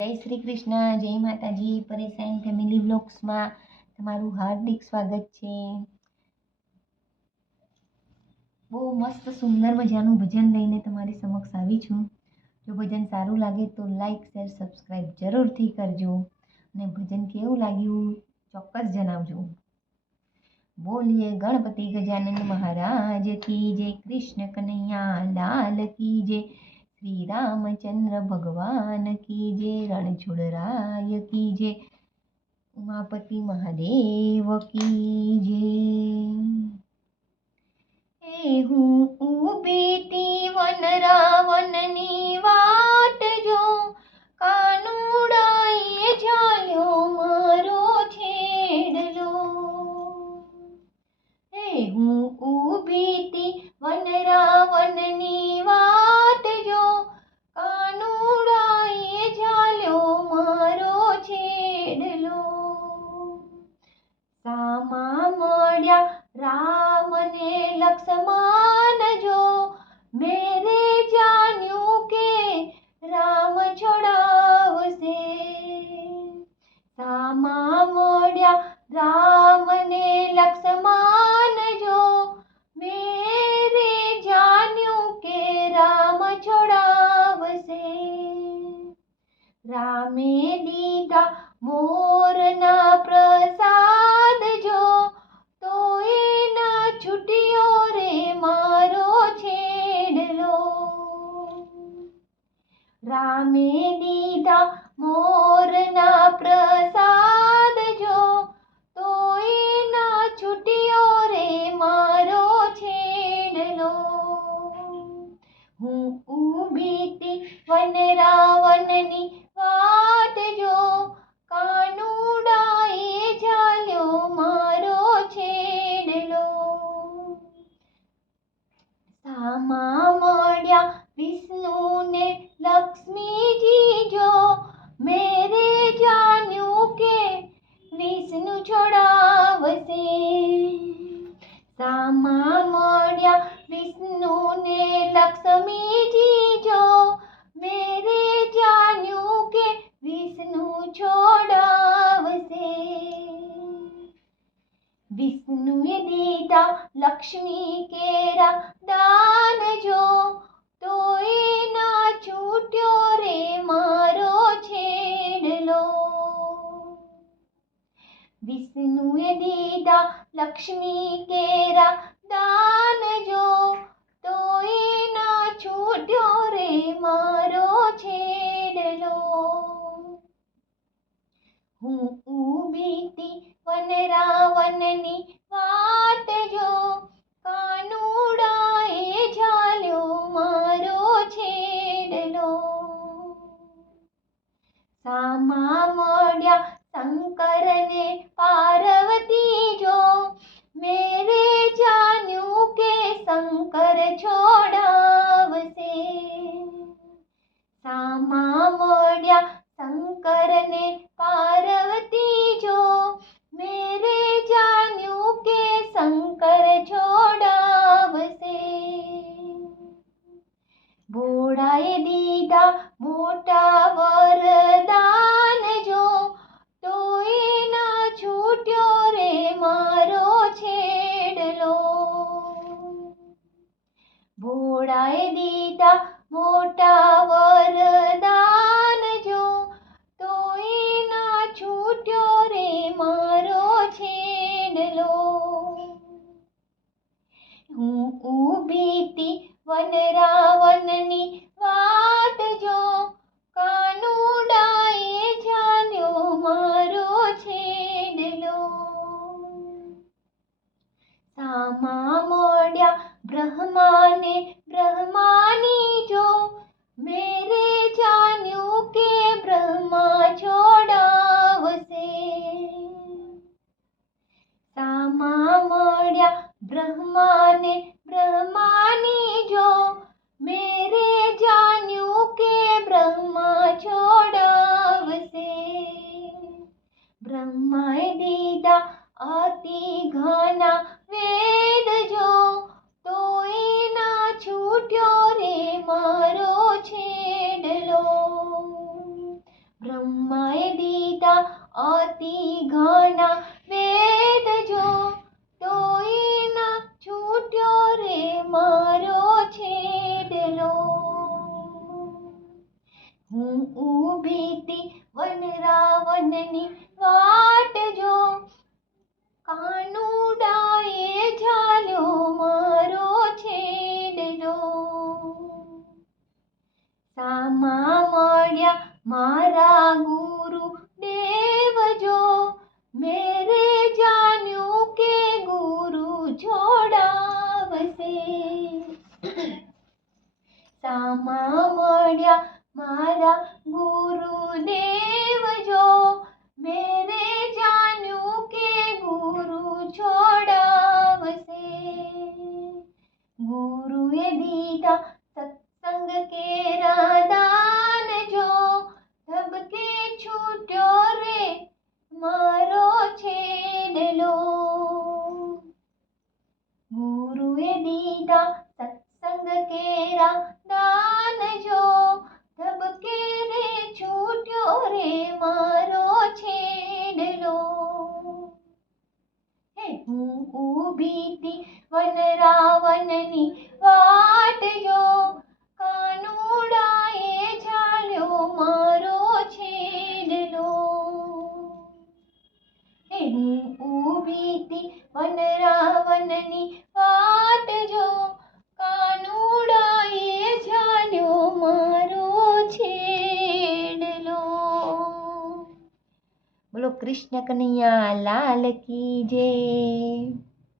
જય શ્રી કૃષ્ણ, જય માતાજી. પરેશાન ફેમિલી વ્લોગ્સમાં તમારું હાર્દિક સ્વાગત છે. બહુ મસ્ત સુંદર મજાનું ભજન લઈને તમારી સમક્ષ આવી છું. જો ભજન સારું લાગે તો લાઈક શેર સબસ્ક્રાઈબ જરૂરથી કરજો અને ભજન કેવું લાગ્યું ચોક્કસ જણાવજો. બોલીએ ગણપતિ ગજાનન મહારાજ કી જય, કૃષ્ણ કનૈયા લાલ કી જય, શ્રી રાमचंद्र भगवान की जय, रणछोड़राय की जय, उमापति महादेव की जय. હું ઊભી તી વન રાવણની વાટ જો, કાનુડાએ ઝાલ્યો મારો છેડલો. હું ઊભી તી વન રાવણની વાટ જો, કાનુડાએ ઝાલ્યો મારો છેડલો. સામા મળ્યા રામ ને લક્ષ્મણ જો, મેરે જાન્યું કે રામ છોડાવશે. સામા મળ્યા રામ ને લક્ષ્મણ જો, મેરે જાન્યું કે રામ છોડાવશે. રામે દીધા મોરના પ્રસાદ જો, તોય ના છૂટ્યો રે મારો છેડલો. રામે દીધા મોરના પ્રસાદ જો, તોય ના છૂટ્યો રે મારો છેડલો. હું ઊભી તી વન રાવણની વાટ જો, કાનુડાએ ઝાલ્યો મારો છેડલો. સામા મળ્યા વિષ્ણુ ને લક્ષ્મીજી જો, મેરે જાન્યું કે વિષ્ણુ છોડાવશે. સામા મળ્યા વિષ્ણુ ને લક્ષ્મીજી જો, મેરે જાન્યું કે વિષ્ણુ છોડાવશે. વિષ્ણુએ દીધા લક્ષ્મી કેરા દાન જો, તોય ના છૂટ્યો રે મારો છેડલો. વિષ્ણુએ દીધા લક્ષ્મી કેરા દાન જો, તોય ના છૂટ્યો રે મારો છેડલો. હું ઊભી તી વન રાવણની વાટ જો, કાનુડાએ ઝાલ્યો મારો છેડલો. સામા મળ્યા શંકર ને પાર્વતી જો, મેરે જાન્યું કે શંકર છોડાવશે. સામા મળ્યા શંકર ને પાર્વતી જો, મેરે જાન્યું કે શંકર છોડાવશે. ભોળાએ દીધા મોટા વરદાન જો, તોય ના છૂટ્યો રે મારો છેડલો. ભોળાએ જાતી ઘણા વેદ જો તોય ના છૂટ્યો રે મારો છેડલો. હું ઊભી તી વન રાવણની વાટ જો કાનુડાએ ઝાલ્યો મારો છેડલો. સામા મળ્યા મારા ગુરુ દેવ જો મેરે જાન્યું કે ગુરુ છોડાવશે. સામા મળ્યા મારા ગુરુદેવ જો મેરે જાન્યું કે ગુરુ છોડાવશે. ગુરુએ દીધા સત્સંગ કેરા દાન જો તબ કે છૂટ્યો રે મારો છેડલો. ગુરુએ દીધા સત્સંગ કેરા દાન જો તબ કે રે છૂટ્યો રે મારો છેડલો. હું ઊભી તી વન રાવણની વાટ જો કાનુડાએ ઝાલ્યો મારો છેડલો. હું ઊભી તી વન રાવણની વાટ જો કાનુડાએ ઝાલ્યો મારો છેડલો. બોલો કૃષ્ણ કનૈયા લાલ કી જય.